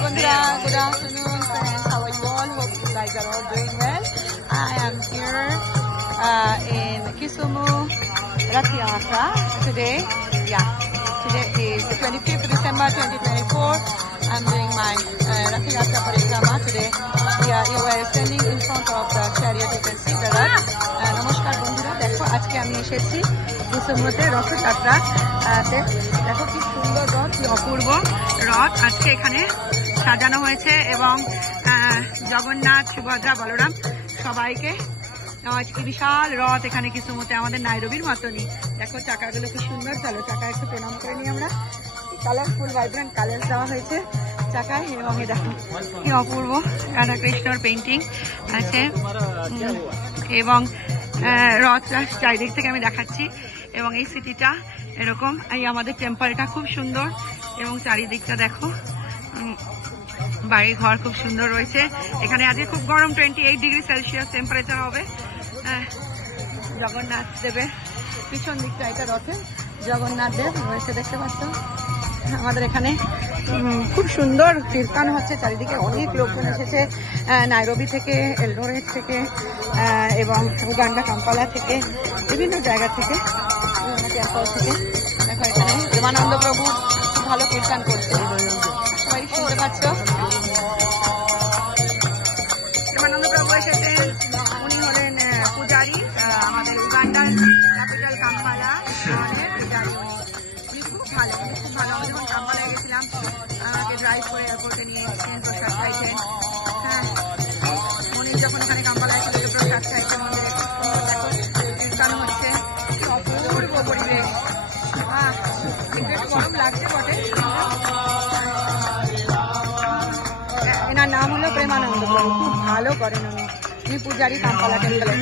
Bondura, good afternoon friends. How are you all? Hope you guys are all doing well. I am here in Kisumu, Rath Yatra today. Today is the 25th December 2024. I'm doing my Rath Yatra Parikrama today. You are standing in front of the chariot. You can see the Rath. Namaskar Bondura, দেখো আজকে আমি এসেছি কিসুমুতে রথ যাত্রাতে। দেখো কি সুন্দর রথ, কি অপূর্ব রথ আজকে এখানে সাজানো হয়েছে এবং জগন্নাথ, সুভদ্রা, বলরাম সবাইকে আজকে বিশাল রথ এখানে কিসুমুতে, আমাদের নাইরবির মতনই। দেখো চাকাগুলো কি সুন্দর, চলো চাকা একটু প্রণাম করে নিই আমরা। কালারফুল ভাইব্রেন্ট কালার দেওয়া হয়েছে চাকায় এবং দেখো কি অপূর্ব রাধা কৃষ্ণর পেন্টিং আছে এবং রথটা চারিদিক থেকে আমি দেখাচ্ছি। এবং এই সিটিটা এরকম, এই আমাদের টেম্পলটা খুব সুন্দর এবং চারিদিকটা দেখো বাড়ি ঘর খুব সুন্দর রয়েছে। এখানে আজকে খুব গরম, 28 ডিগ্রি সেলসিয়াস টেম্পারেচার হবে। জগন্নাথ দেবের পিছন দিকটা এটা রথে জগন্নাথ দেব রয়েছে, দেখতে পাচ্ছ। আমাদের এখানে খুব সুন্দর কীর্তন হচ্ছে, চারিদিকে অনেক লোকজন এসেছে নাইরোবি থেকে, এলডোরেট থেকে এবং উগান্ডা কাম্পালা থেকে, বিভিন্ন জায়গা থেকে, টেম্পল থেকে। দেখো এখানে প্রেমানন্দ প্রভু ভালো কীর্তন করছে, সবাই শুনতে পাচ্ছ। প্রেমানন্দ প্রভু এসেছেন, উনি হলেন পূজারী, আমাদের উগান্ডার ক্যাপিটাল কাম্পালা পূজারী। উনি খুব ভালো, খুব ভালো। আমি যখন কাম্পালায় গেছিলাম আমাকে ড্রাইভ করে এয়ারপোর্টে নিয়ে এসেছেন, প্রসাদ খাইছেন। হ্যাঁ, উনি যখন এখানে কাম্পালায় ছিল প্রসাদ খাইছেন, মন্দিরে দেখো কীর্তন হচ্ছে, কি অপূর্ব পরিবেশ। গরম লাগছে বটে। এনার নাম হলো প্রেমানন্দ প্রভু, খুব ভালো করেন উনি পূজারী কাম্পালা টেম্পলে।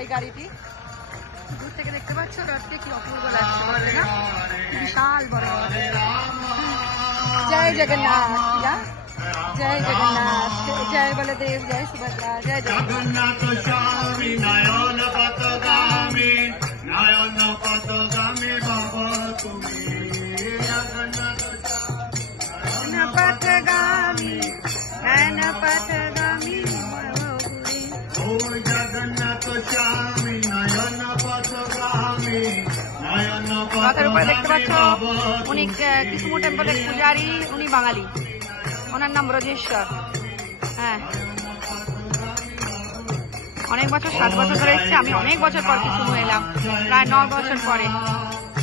এই গাড়িটি দূর থেকে দেখতে পাচ্ছ রথকে, কি অপূর্ব লাগছে না, বিশাল বড়। জয় জগন্নাথ, জয় জগন্নাথ, জয় বলদেব, জয় সুভদ্রা, জয় জগন্নাথ। রথের উপরে দেখতে পাচ্ছ উনি কিসুমু টেম্পলের পূজারী, উনি বাঙালি, ওনার নাম ব্রজেশ্বর। হ্যাঁ, অনেক বছর, 7 বছর ধরে এসছে। আমি অনেক বছর পর কিসুমু এলাম, প্রায় 9 বছর পরে।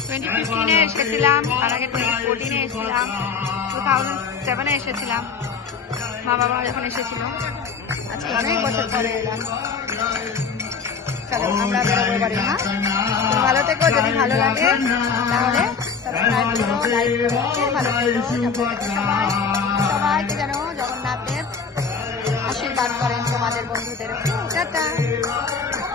2015-এ এসেছিলাম, তার আগে 2014-এ এসেছিলাম, 2007-এ এসেছিলাম, মা বাবা যখন এসেছিল। আজকে অনেক বছর পরে এলাম। চলো আমরা বেরোবো বাড়ি। হ্যাঁ, ভালো থেকো, যদি ভালো লাগে তাহলে সাবস্ক্রাইব করো, লাইক করো, ভালো থেকো। সবাইকে যেন জগন্নাথের আশীর্বাদ করেন, তোমাদের বন্ধুদের। টাটা।